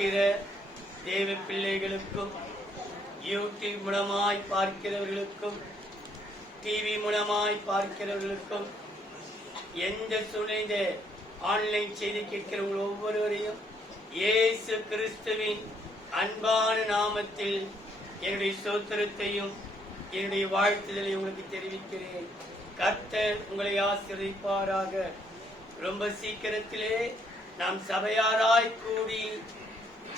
கேட்கிற தேவ பிள்ளைகளுக்கும், யூடியூப் மூலமாய் பார்க்கிறவர்களுக்கும், டிவி மூலமாய் பார்க்கிறவர்களுக்கும், எந்த சூழ்நிலை ஆன்லைன் செய்தி கேட்கிறவர்கள் ஒவ்வொருவரையும் இயேசு கிறிஸ்துவின் அன்பான நாமத்தில் என்னுடைய ஸ்தோத்திரத்தையும் என்னுடைய வாழ்த்துதலை உங்களுக்கு தெரிவிக்கிறேன். கர்த்தர் உங்களை ஆசீர்வதிப்பாராக. ரொம்ப சீக்கிரத்திலே நாம் சபையாராய் கூடி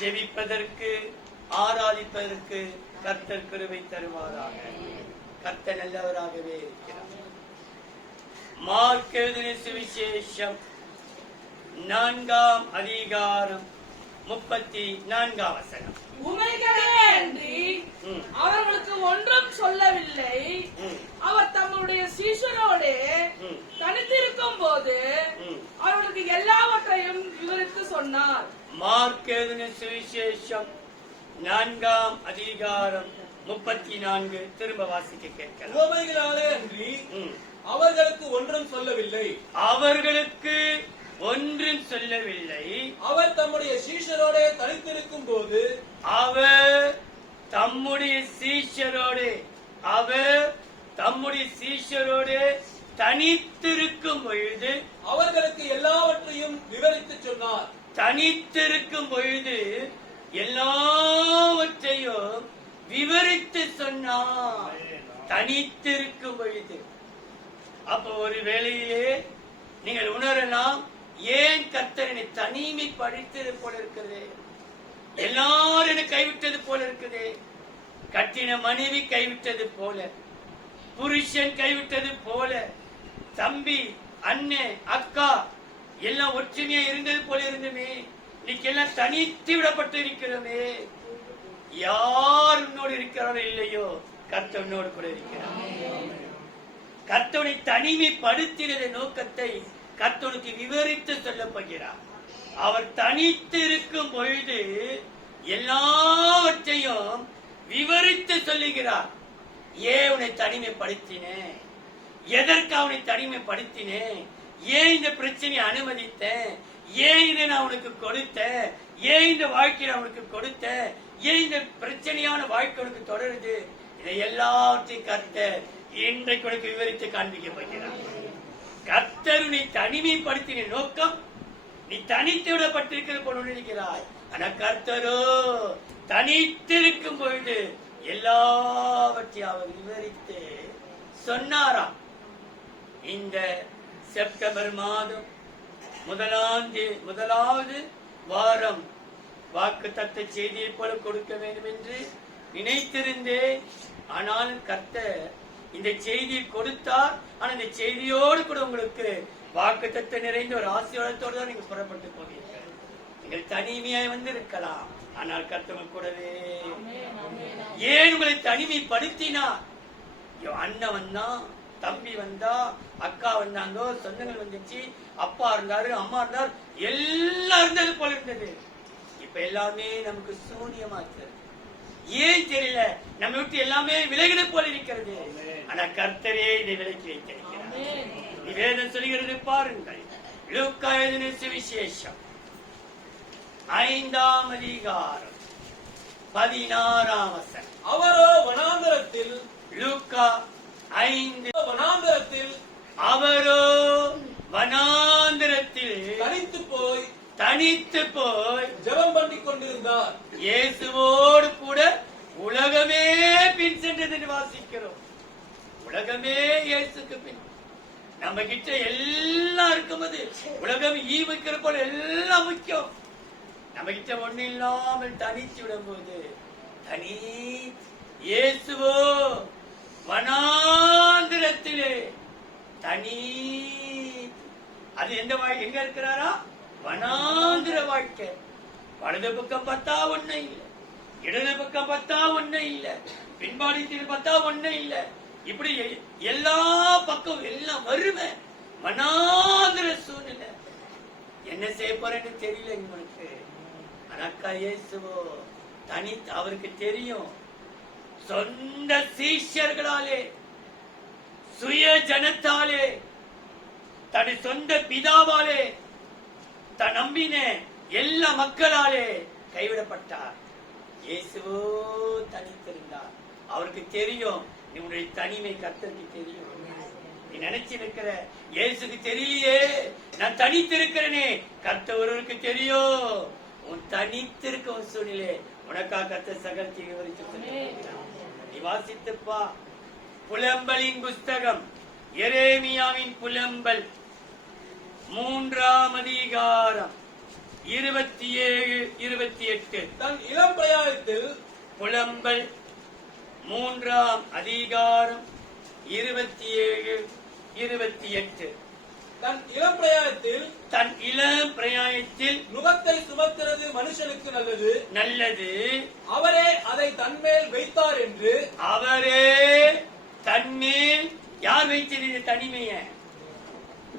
ஜெபிப்பதற்கு, ஆராதிப்பதற்கு கர்த்தர் கிருபை தருவாராக. கர்த்தர் நல்லவராகவே இருக்கிறார். மார்க் எழுதின சுவிசேஷம் 4ஆம் அதிகாரம் 34ஆம் வசனம். உமைகளே அன்றி அவர்களுக்கு ஒன்றும் சொல்லவில்லை. அவர் தம்முடைய சீஷரோடு தனித்திருக்கும் போது அவர்களுக்கு எல்லாவற்றையும் விவரித்து சொன்னார். மார்க் எழுதின சுவிசேஷம் 4ஆம் அதிகாரம் 34. திரும்ப வாசிக்க கேட்கலாம். உமைகளாலே அன்றி அவர்களுக்கு ஒன்றும் சொல்லவில்லை. அவர்களுக்கு ஒன்றும் சொல்லவில்லை. அவர் தம்முடைய சீஷரோடு தனித்திருக்கும் போது அவர் தம்முடைய சீஷரோடு தனித்திருக்கும் பொழுது அவர்களுக்கு எல்லாவற்றையும் விவரித்து சொன்னார். தனித்திருக்கும் பொழுது எல்லாவற்றையும் விவரித்து சொன்னார். தனித்திருக்கும் பொழுது. அப்ப ஒரு வேளையிலே நீங்கள் உணரலாம், ஏன் கர்த்தர் என்னை தனிமைப்படுத்தது போல இருக்குது, எல்லாரும் என்னை கைவிட்டது போல இருக்குது, கட்டின மனைவி கைவிட்டது போல, புருஷன் கைவிட்டது போல, தம்பி, அண்ணன், அக்கா எல்லாம் ஒற்றுமையா இருந்தது போல இருந்துமே, இன்னைக்கு எல்லாம் தனித்து விடப்பட்டு இருக்கிறோமே. யார் உன்னோடு இருக்கிறாரோ இல்லையோ, கர்த்தர் உன்னோடு கூட இருக்கிறார். கர்த்தனை தனிமைப்படுத்தின நோக்கத்தை கர்த்தனுக்கு விவரித்து சொல்ல போகிறார். அவர் தனித்து இருக்கும் பொழுது எல்லாவற்றையும் விவரித்து சொல்லுகிறார். ஏன் உன்னை தனிமைப்படுத்தினேன், எதற்கு அவனை தனிமைப்படுத்தினேன், ஏன் இந்த பிரச்சனையை அனுமதித்தேன், ஏன் இதை நான் உனக்கு கொடுத்தேன், ஏன் இந்த வாழ்க்கையை உனக்கு கொடுத்தேன், ஏன் இந்த பிரச்சனையான வாழ்க்கை உனக்கு தொடருது, இதை எல்லாவற்றையும் கர்த்தர் இன்றைக்கு உனக்கு விவரித்து காண்பிக்க போகிறார். கர்த்தர் உன்னை தனிமைப்படுத்தின நோக்கம், நீ தனித்து விடப்பட்டிருக்கிறது போல நினைக்கிறாய். ஆனா கர்த்தரோ தனித்திருக்கும் பொழுது எல்லாவற்றையும் அவர் விவரித்து சொன்னாராம். இந்த செப்டம்பர் மாதம் முதலாவது வாரம் வாக்குத்தத்த செய்தியை போல கொடுக்க வேண்டும் என்று நினைத்திருந்தேன். ஆனாலும் கர்த்தர் இந்த செய்தியை கொடுத்தார். ஆனா இந்த செய்தியோடு கூட உங்களுக்கு வாக்குத்தத்த நிறைந்த ஒரு ஆசீர்வாதத்தோடு தான் நீங்க புறப்பட்டு போவீர்கள். நீங்கள் தனிமையாய் வந்து இருக்கலாம், ஆனால் கர்த்தர் கூடவே. ஏன் உங்களை தனிமைப்படுத்தினார்? அண்ணன் வந்தா, தம்பி வந்தா, அக்கா வந்தாங்க, சொந்தங்கள் வந்துச்சு, அப்பா இருந்தாரு, அம்மா இருந்தார், எல்லாம் இருந்தது போல இருந்தது. இப்ப எல்லாமே நமக்கு சூனியமாச்சு. ஏன் தெரியல, நம்ம விட்டு எல்லாமே விலகின போல இருக்கிறது. ஆனா கர்த்தரே இதை விலக்கி வைத்திருக்கிறார். வேதம் சொல்கிறது பாருங்கள். லூக்கா எழுதின சுவிசேஷம் 5ஆம் அதிகாரம் 16ஆம் வசனம். அவரோ வனாந்தரத்தில், லூக்கா 5 வனாந்தரத்தில், அவரோ வனாந்தரத்தில் தனித்து போய் ஜெபம் பண்ணிக் கொண்டிருந்தார். இயேசுவோடு கூட உலகமே பின் சென்றது வாசிக்கிறோம். உலகமே இயேசுக்கு பின். நம்ம கிட்ட எல்லாம் இருக்கும்போது உலகம் ஈவிக்கிற போல எல்லாம் முக்கியம். நம்ம கிட்ட ஒண்ணு இல்லாமல் தனிச்சு விடும் போது தனி இயேசுவோ வனாந்திரத்திலே தனி. அது எங்க இருக்கிறாரா? வனாந்திர வாழ்க்கை. வலது பக்கம் பார்த்தா ஒண்ணு இல்லை, இடது பக்கம் பார்த்தா ஒண்ணு இல்லை, பின்பாடி பார்த்தா ஒண்ணு இல்லை. இப்படி எல்லா பக்கம் எல்லாம் வறுமை, வனாந்திர சூழ்நிலை. என்ன செய்ய போறேன்னு தெரியல உங்களுக்கு. ஆனாக்கா இயேசுவோ தனி, அவருக்கு தெரியும். சொந்த சீஷர்களாலே, சுய ஜனத்தாலே, தன் சொந்த பிதாவாலே, தன் நம்பின எல்லா மக்களாலே கைவிடப்பட்டார். இயேசுவோ தனித்திருந்தார். அவருக்கு தெரியும் உன்னுடைய தனிமை கர்த்தருக்கு தெரியும். நீ நினைச்சு இருக்கிற இயேசுக்கு தெரியலையே, நான் தனித்திருக்கிறேனே. கர்த்தர் ஒருவருக்கு தெரியும் உன் தனித்திருக்க உன் சூழ்நிலை. உனக்காக கர்த்தர் சகலத்தை விவரித்து நீ வாசித்துப்பா. புலம்பலின் புஸ்தகம் எரேமியாவின் புலம்பல் 3ஆம் அதிகாரம் 27, 28. தன் இளம் பிரயாணத்தில் புலம்பல் 3ஆம் அதிகாரம் 27, 28. தன் இளம் பிரயாணத்தில் தன் இளம் பிரயாணத்தில் நுகத்தை சுமக்கிறது மனுஷனுக்கு நல்லது. நல்லது. அவரே அதை தன்மேல் வைத்தார் என்று. அவரே தன்மேல் யார் வைத்தது இந்த தனிமைய?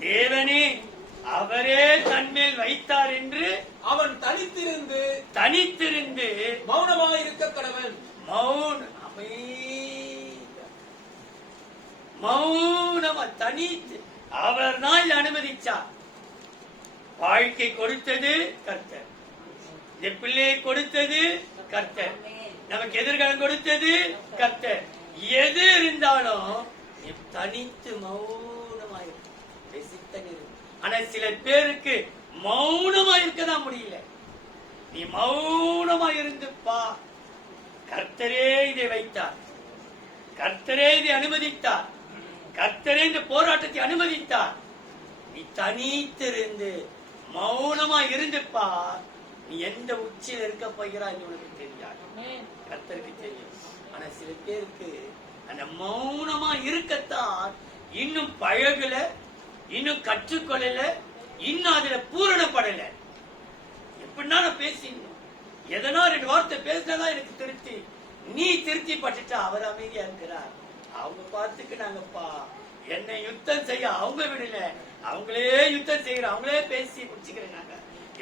தேவனே அவரே தன்மேல் வைத்தார் என்று அவன் தனித்திருந்து மௌனமாக இருக்க கடவன். மௌனமா தனித்து அவர் தான் அனுமதிச்சார். வாழ்க்கை கொடுத்தது கர்த்தர், இந்த பிள்ளையை கொடுத்தது கர்த்தர், நமக்கு எதிர்காலம் கொடுத்தது கர்த்தர். எது இருந்தாலும் தனித்து மௌனமாயிரு. ஆனா சில பேருக்கு மௌனமா இருக்கதான் முடியல. நீ மௌனமா இருந்துப்பா. கர்த்தரே இதை வைத்தார், கர்த்தரே இதை அனுமதித்தார், கர்த்தரே இந்த போராட்டத்தை அனுமதித்தார். நீ தனித்திருந்து மௌனமா இருந்துப்பா. நீ எந்த உச்சியில இருக்க போகிறாய் உனக்கு தெரியாது, கர்த்தருக்கு தெரியும். ஆனா சில பேருக்கு அந்த மௌனமா இருக்கத்தான் இன்னும் பழகல, இன்னும் கற்றுக்கொள்ளல, இன்னும் அதுல பூரணப்படல. எப்படின்னா நான் பேசினோம், எதனா 2 வார்த்தை பேசினதான் எனக்கு திருப்தி. நீ திருப்தி பட்டுட்டா அவர் அமைதியா இருக்கிறார். அவங்க பார்த்துக்கினாங்கப்பா. என்னை யுத்தம் செய்ய அவங்க விடல, அவங்களே யுத்தம் செய்யற, அவங்களே பேசி முடிச்சுக்கிறாங்க.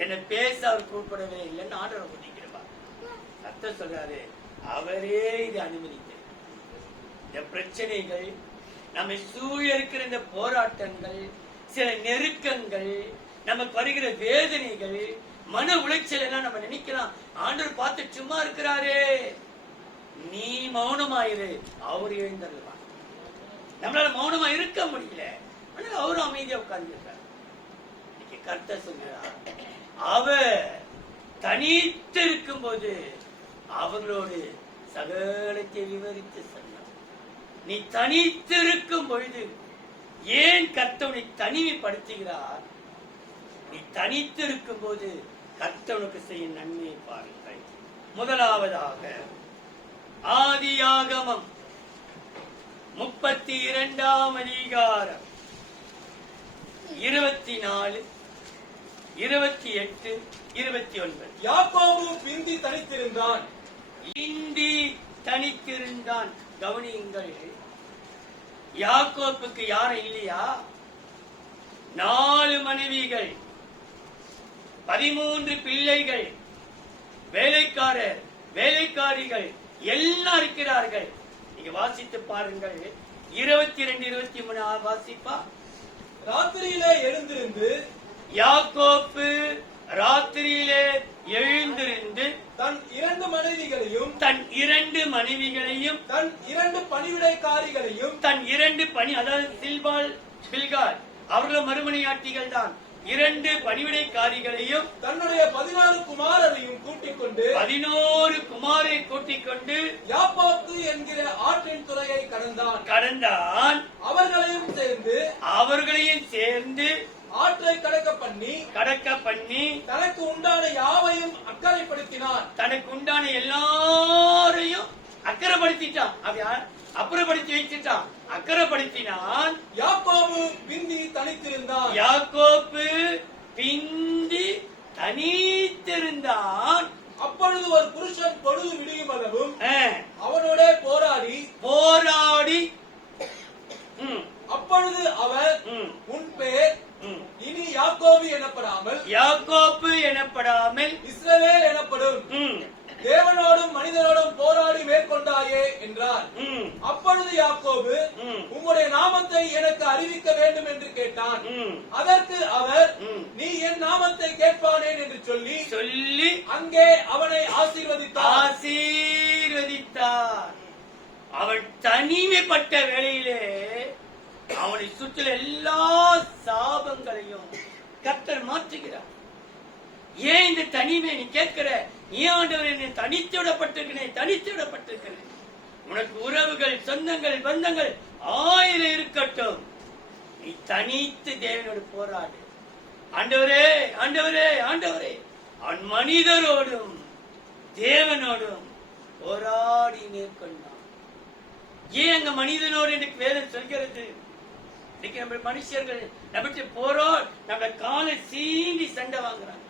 என்ன பேச அவர் கூப்பிடவே இல்லைன்னு ஆண்டவர் பண்ணிக்கிறப்பா. சத்தம் சொல்றாரு, அவரே இது அனுமதித்த இந்த பிரச்சனைகள், நம்மை சூழ இருக்கிற இந்த போராட்டங்கள், சில நெருக்கங்கள், நமக்கு வருகிற வேதனைகள், மன உளைச்சல் எல்லாம் நம்ம நினைக்கலாம் ஆண்டவர் பார்த்து சும்மா இருக்கிறாரே. நீ மௌனமாயிரு, அவர் எழுந்தருவார். நம்மளால மௌனமா இருக்க முடியல, ஆனால் அவரும் அமைதியா உட்கார்ந்து இருக்கார். இன்னைக்கு கர்த்தர் சொல்கிறார், அவர் தனித்து இருக்கும் போது அவர்களோடு சகலத்தை விவரித்து சொன்னார். நீ தனித்திருக்கும் பொழுது ஏன் கர்த்தவனை தனிமைப்படுத்துகிறார்? நீ தனித்திருக்கும் போது கர்த்தவனுக்கு செய்யும் நன்மையை பாருங்கள். முதலாவதாக ஆதியாகமம் 32ஆம் அதிகாரம் 24, 28, 29. யாக்கோபு பிந்தி தனித்திருந்தான். இந்தி தனித்திருந்தான். கவனியுங்கள், யாக்கோப்புக்கு யாரும் இல்லையா? 4 மனைவிகள், 13 பிள்ளைகள், வேலைக்காரர், வேலைக்காரிகள் எல்லாம் இருக்கிறார்கள். நீங்க வாசித்து பாருங்கள். 22, 23 வாசிப்பா. ராத்திரியிலே எழுந்திருந்து யாக்கோப்பு ராத்திரியிலே எழுந்திருந்து தன் 2 மனைவிகளையும் தன் 2 மனைவிகளையும் தன் 2 பணிவிடைக்காரிகளையும் தன் 2 பணி, அதாவது சில்பால் பில்கால் அவர்களும் மறுமனையாட்டிகள் தான், 2 பணிவிடைக்காரிகளையும் தன்னுடைய 14 குமாரரையும் கூட்டிக் கொண்டு 11 குமாரை கூட்டிக் கொண்டு யாப்போக்கு என்கிற ஆற்றின் துறையை கடந்தான். அவர்களையும் சேர்ந்து ஆற்றை கடக்க பண்ணி தனக்கு உண்டான யாவையும் அக்கறைப்படுத்தினான். தனக்கு உண்டான எல்லாரையும் அக்கறைப்படுத்திட்டான். அப்புறப்படுத்தி வைத்துட்டான், அக்கறைப்படுத்தினான். யாக்கோபு பிந்தி தனித்திருந்தான். யாக்கோபு பிந்தி தனித்திருந்தான். அப்பொழுது ஒரு புருஷன் பொழுது விடியும் அளவும் அவனோட போராடி அப்பொழுது அவர், உன் பேர் இனி யாக்கோபு எனப்படாமல் இஸ்ரவேல் எனப்படும். தேவனோடும் மனிதனோடும் போராடி மேற்கொண்டாயே என்றார். அப்பொழுது யாக்கோபு, உம்முடைய நாமத்தை எனக்கு அறிவிக்க வேண்டும் என்று கேட்டான். அதற்கு அவர், நீ என் நாமத்தை கேட்பானேன் என்று சொல்லி அங்கே அவனை ஆசீர்வதித்தார். அவன் தனிமைப்பட்ட வேளையிலே அவனை சுற்றில எல்லா சாபங்களையும் கர்த்தர் மாற்றுகிறார். ஏன் இந்த தனிமை நீ கேட்கிற? ஏன் ஆண்டவரே நீ தனித்து விடப்பட்டிருக்கிறேன்? உனக்கு உறவுகள், சொந்தங்கள், பந்தங்கள் 1000 இருக்கட்டும், நீ தனித்து தேவனோடு போராடு. ஆண்டவரே ஆண்டவரே ஆண்டவரே அவன் மனிதரோடும் தேவனோடும் போராடி மேற்கொண்டான். ஏன் அங்க மனிதனோடு எனக்கு வேதம் சொல்கிறது? இன்னைக்கு நம்ம மனுஷர்கள் நம்மகிட்ட போறோம், நம்ம காலை சீண்டி சண்டை வாங்குறாங்க,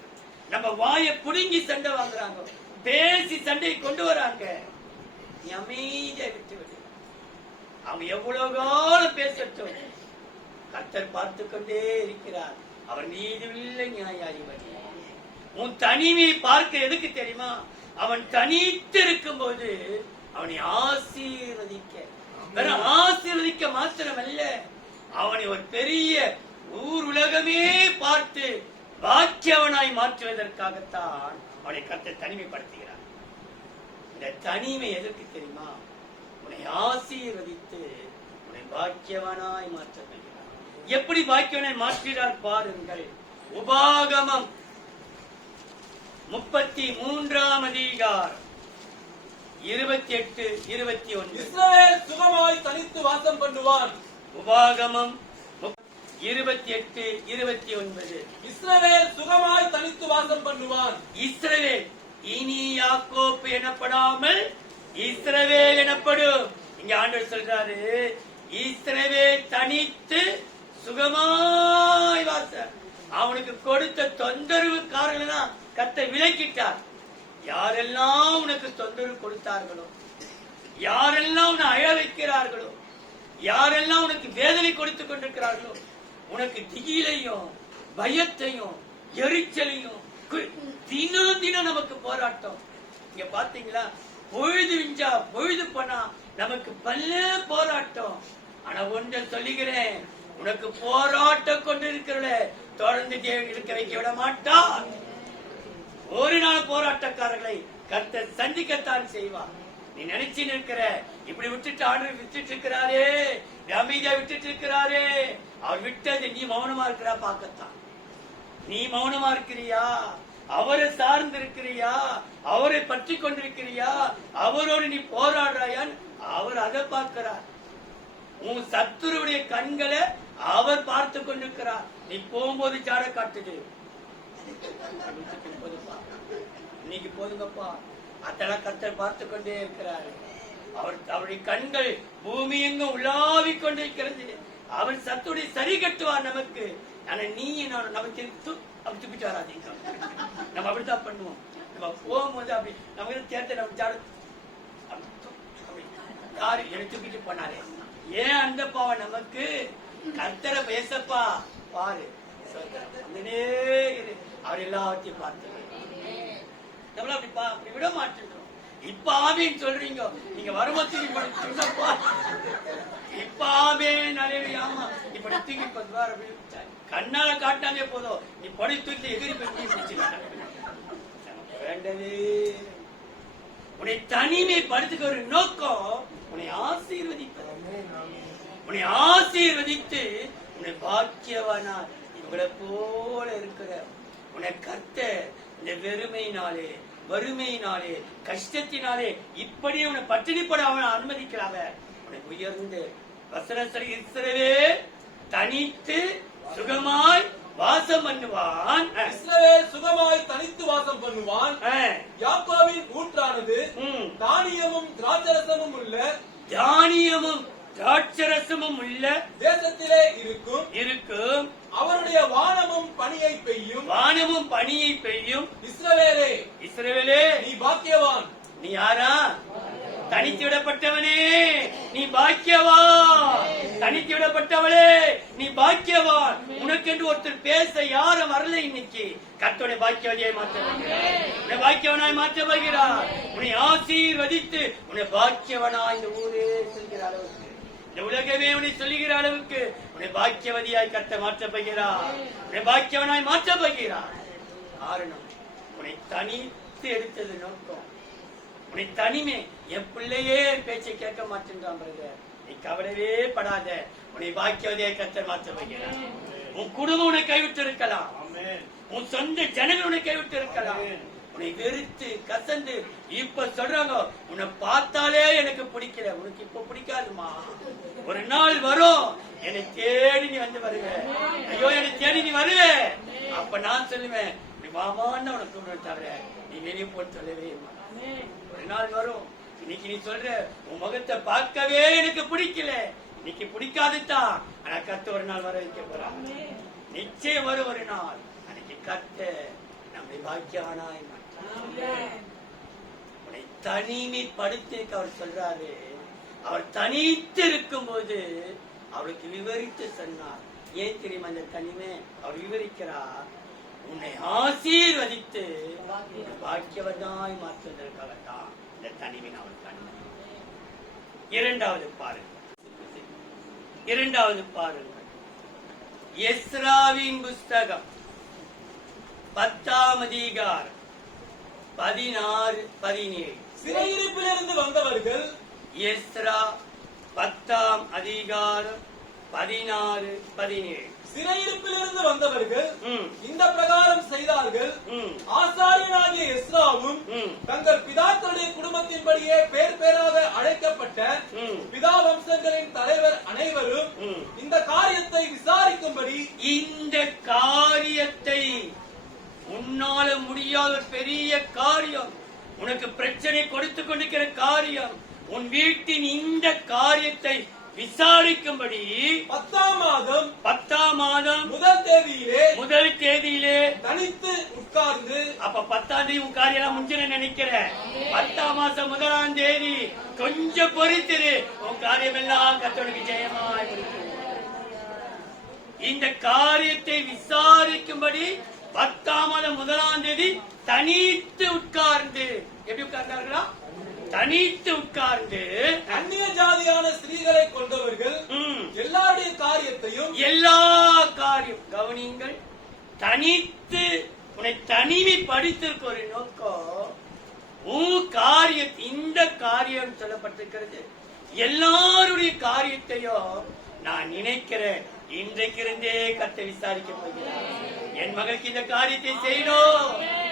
நம்ம வாயை புடுங்கி சண்டை வாங்குறாங்க, பேசி சண்டையை கொண்டு வராங்க. நீ அமைதியா விட்டு விடு. அவங்க எவ்வளவு காலம் பேசட்டும், கர்த்தர் பார்த்து கொண்டே இருக்கிறார். அவர் நீதியுள்ள நியாயாதிபதி. உன் தனிமையை பார்க்க எதுக்கு தெரியுமா? அவன் தனித்து இருக்கும் போது அவனை ஆசீர்வதிக்க, வெறும் ஆசீர்வதிக்க மாத்திரமல்ல, அவனை ஒரு பெரிய ஊர் உலகமே பார்த்து பாக்கியவனாய் மாற்றுவதற்காகத்தான் அவனை கர்த்தர் தனிமைப்படுத்துகிறார். இந்த தனிமை எதற்கு தெரியுமா? உன்னை ஆசீர்வதித்து உன்னை பாக்கியவனாய் மாற்ற வைக்கிறார். எப்படி பாக்கியவனாய் மாற்றுகிறார் பாருங்கள். உபாகமம் 33ஆம் அதிகாரம் 28, 21. இஸ்ரவேல் சுகமாய் தனித்து வாசம் பண்ணுவான். உபாகமம் 28, 29. இஸ்ரவேல் சுகமாய் தனித்து வாசம் பண்ணுவான். இஸ்ரவேல் இனி யாக்கோப்பு எனப்படாமல் இஸ்ரவேல் எனப்படும். இங்க ஆண்டவர் சொல்றாரு, இஸ்ரவேல் தனித்து சுகமாய் வாச. அவனுக்கு கொடுத்த தொந்தரவுக்காரர்கள் தான் கர்த்தர் விலக்கிட்டார். யாரெல்லாம் உனக்கு தொந்தரவு கொடுத்தார்களோ, யாரெல்லாம் உன்னை அழ வைக்கிறார்களோ, யாரெல்லாம் உனக்கு வேதனை கொடுத்துக் கொண்டிருக்கிறார்களோ, உனக்கு திகிலையும் பயத்தையும் எரிச்சலையும், தினம் தினம் நமக்கு போராட்டம். இங்க பாத்தீங்களா, பொழுது விஞ்சா பொழுது பண்ணா நமக்கு பல்ல போராட்டம். ஆனா ஒன்றை சொல்லுகிறேன், உனக்கு போராட்டம் கொண்டிருக்கிற தொடர்ந்து தேவன் இருக்க வைக்க விட மாட்டார். ஒரு நாள் போராட்டக்காரர்களை கர்த்தர் சந்திக்கத்தான் செய்வார். நீ நினைச்சு நிற்கிற, இப்படி விட்டுட்டு ஆண்டு விட்டுட்டு இருக்கிறாரே, அமைதியா விட்டுட்டு இருக்கிறாரே, அவர் விட்டது நீ மௌனமா இருக்கிறா பார்க்கத்தான். நீ மௌனமா இருக்கிறியா? அவரை சார்ந்து இருக்கிறியா? அவரை பற்றி கொண்டிருக்கிறியா? அவரோடு நீ போராடுறாயான்? அவர் அதை பார்க்கிறார். உன் சத்துருடைய கண்களை அவர் பார்த்து கொண்டிருக்கிறார். நீ போகும்போது சாட காட்டுது, இன்னைக்கு போதுங்கப்பா, அதெல்லாம் கர்த்தர் பார்த்து கொண்டே இருக்கிறார். அவருடைய கண்கள் பூமி எங்கும் உலாவிக் கொண்டிருக்கிறது. அவர் சத்துடைய சரி கட்டுவார் நமக்கு. ஆனா நீ நான் நமக்கு அப்படி தூக்கிட்டு வராதீங்க. நம்ம அப்படித்தான் பண்ணுவோம். நம்ம போகும்போது அப்படி நமக்கு தேர்தல் நம்ம சாடு யாரு எடுத்துக்கிட்டு போனாரே, ஏன் அந்த பாவம் நமக்கு? கர்த்தரை பேசப்பா பாரு, அவர் எல்லாத்தையும் பார்த்து நம்மள அப்படி விட மாட்டேங்கிறோம். இப்ப ஆமேன்னு சொல்றீங்க, நீங்க வருமத்துக்கு இப்ப ஆமே நலையாமா இப்படி தூக்கி கண்ணால காட்டாங்க போதும், நீ படி தூக்கி எதிரி பிடிச்சு வேண்டவே. உன்னை தனிமைப்படுத்துக்க ஒரு நோக்கம், உன்னை ஆசீர்வதிப்பது. உன்னை ஆசீர்வதித்து உன்னை பாக்கியவானா இவங்களை போல இருக்கிற உன்னை கர்த்தர் இந்த வெறுமையினாலே, வறுமையினாலே, கஷ்டத்தினாலே இப்படி உன்னை பட்டினிப்பட அவன் அனுமதிக்கிறாங்க. உன்னை உயர்ந்து வசனசரி இஸ்ரவேல் தனித்து சுகமாய் வாசம் பண்ணுவான். இஸ்ரவேல் சுகமாய் தனித்து வாசம் பண்ணுவான். யாக்கோபின் ஊற்றானது தானியமும் திராட்சரசமும் உள்ள, தானியமும் திராட்சரசமும் உள்ள தேசத்திலே இருக்கும். அவருடைய வானமும் பனியை பெய்யும். வானமும் பனியை பெய்யும். இஸ்ரவேலே நீ பாக்கியவான். நீ யாரா? தனித்து விடப்பட்டவனே நீ பாக்கியவான். தனித்து விடப்பட்டவளே நீ பாக்கியவான். உனக்கென்று ஒருத்தர் பேச யாரும் வரல. இன்னைக்கு கர்த்தருடைய பாக்கியவதியை மாற்ற உன்னை பாக்கியவனாய் மாற்ற போகிறார். உன்னை ஆசீர்வதித்து உன்னை பாக்கியவனாய் இந்த ஊரே சொல்கிற அளவுக்கு, இந்த உலகமே உன்னை சொல்லுகிற அளவுக்கு உன்னை பாக்கியவதியாய் கர்த்தர் மாற்ற போகிறார். உன்னை பாக்கியவனாய் மாற்ற போகிறார். காரணம், உன்னை தனித்து எடுத்தது நோக்கம். உன்னை தனிமே, என் பிள்ளையே பேச்சை கேட்க மாட்டேன்றான் பிரதர், நீ கவலையே படாத, உன்னை பாக்கியவதியாய் கர்த்தர் மாற்ற போகிறார். உன் குடும்பம் உன்னை கைவிட்டு இருக்கலாம், உன் சொந்த ஜனங்கள் உன்னை கைவிட்டு இருக்கலாம், உன்னை வெறுத்து கசந்து இப்ப சொல்றாங்க உன்னை பார்த்தாலே எனக்கு பிடிக்கல, உனக்கு இப்ப பிடிக்காதுமா, ஒரு நாள் வரும் என்னை தேடி நீ வந்து வருவ, ஐயோ என்னை தேடி நீ வருவ, அப்ப நான் சொல்லுவேன் நீ மாமான்னு உனக்கு கூப்பிட தவிர நீ வெளியே போட்டு சொல்லவே மாட்டேன். ஒரு நாள் வரும், இன்னைக்கு நீ சொல்ற உன் முகத்தை பார்க்கவே எனக்கு பிடிக்கல, இன்னைக்கு பிடிக்காதுதான், ஆனா கர்த்தர் ஒரு நாள் வர வைக்க போறான். நிச்சயம் வரும் ஒரு நாள், அன்னைக்கு கர்த்தர் நம்மை பாக்கியவானாய் மாட்டார். உன்னை தனிமைப்படுத்திருக்க அவர் சொல்றாரு. அவர் தனித்து இருக்கும் போது அவருக்கு விவரித்து சொன்னார். ஏன் தெரியுமா அந்த தனிமை அவர் விவரிக்கிறார்? உன்னை ஆசீர்வதித்து பாக்கியவனாய் மாற்றுவதற்காகத்தான் இந்த தனிமை அவர் தனிமை. இரண்டாவது பாருங்கள், எஸ்ராவின் புஸ்தகம் 10ஆம் அதிகாரம் 16-17. சிறையிருப்பிலிருந்து வந்தவர்கள், எஸ்ரா 10ஆம் அதிகாரம் 16-17. சிறையிருப்பிலிருந்து வந்தவர்கள் இந்த பிரகாரம் செய்தார்கள். ஆசாரியனாகிய எஸ்ராவும் தங்கள் பிதாக்களுடைய குடும்பத்தின்படியே பேர் பேராக அழைக்கப்பட்ட பிதா வம்சங்களின் தலைவர் அனைவரும் இந்த காரியத்தை விசாரிக்கும்படி, இந்த காரியத்தை உன்னால முடியாத பெரிய காரியம், உனக்கு பிரச்சனை கொடுத்து கொண்டிருக்கிற காரியம், உன் வீட்டின் இந்த காரியத்தை விசாரிக்கும்படி 10ஆம் மாதம் முதல் தேதியிலே தனித்து உட்கார்ந்து, அப்ப 10ஆம் தேதி உன் காரியம் முடிஞ்சு நினைக்கிறேன். 10ஆம் மாசம் 1ஆம் தேதி கொஞ்சம் பொறுத்திரு, உன் காரியம் எல்லாம் கர்த்தருக்கு ஜெயமாய் முடிக்கும். இந்த காரியத்தை விசாரிக்கும்படி 10ஆம் மாதம் 1ஆம் தேதி தனித்து உட்கார்ந்து, எப்படி உட்கார்ந்தார்களா? தனித்து உட்கார்ந்து அந்நிய ஜாதியான ஸ்திரீகளை கொண்டவர்கள் எல்லாருடைய காரியத்தையும், எல்லா காரியம் கவனிங்கள், தனித்து உன்னை தனிமைப்படுத்திருக்க ஒரு நோக்கம். உன் காரியம், இந்த காரியம் சொல்லப்பட்டிருக்கிறது. எல்லாருடைய காரியத்தையும் நான் நினைக்கிறேன், இன்றைக்கு இருந்தே கர்த்தர் விசாரிக்க போகிறேன். என் மகளுக்கு இந்த காரியத்தை செய்யணும்,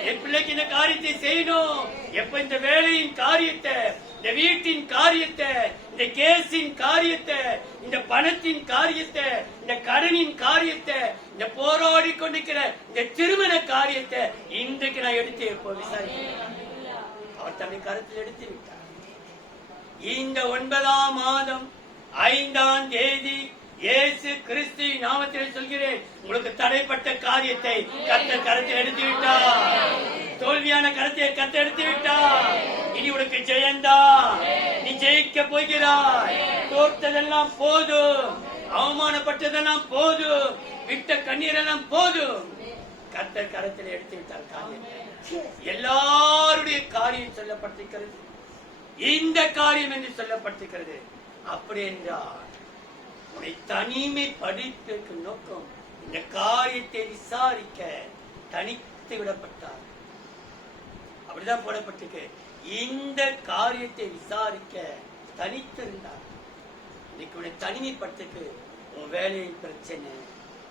என் பிள்ளைக்கு இந்த காரியத்தை செய்யணும். எப்ப இந்த வேலையின் காரியத்தை, இந்த வீட்டின் காரியத்தை, இந்த கேஸின் காரியத்தை, இந்த பணத்தின் காரியத்தை, இந்த கடனின் காரியத்தை, இந்த போராடி கொண்டிருக்கிற இந்த திருமண காரியத்தை இன்றைக்கு நான் எடுத்து எப்போ விசாரிக்கிறேன். அவர் தன்னை கருத்தில் எடுத்து விட்டார். இந்த 9ஆம் மாதம் 5ஆம் தேதி இயேசு கிறிஸ்து நாமத்தில் சொல்கிறேன், உங்களுக்கு தடைப்பட்ட காரியத்தை கர்த்தர் கருத்தில் எடுத்து விட்டார். தோல்வியான கருத்தை கர்த்தர் எடுத்து விட்டார். இனி உனக்கு ஜெயந்தான், நீ ஜெயிக்க போகிறாய். தோற்றதெல்லாம் போதும், அவமானப்பட்டதெல்லாம் போதும், விட்ட கண்ணீரெல்லாம் போதும். கர்த்தர் கருத்தில் எடுத்து விட்டார் காரியத்தை. எல்லாருடைய காரியம் சொல்லப்பட்டிருக்கிறது, இந்த காரியம் என்று சொல்லப்பட்டிருக்கிறது. அப்படி என்றால் உன்னை தனிமைப்படுத்திற்கு நோக்கம், இந்த காரியத்தை விசாரிக்க தனித்து விடப்பட்டார். அப்படிதான் போடப்பட்டிருக்கு. இந்த காரியத்தை விசாரிக்க தனித்திருந்தார். இன்னைக்கு உன்னை தனிமைப்படுத்திக்கு உன் வேலையில் பிரச்சனை,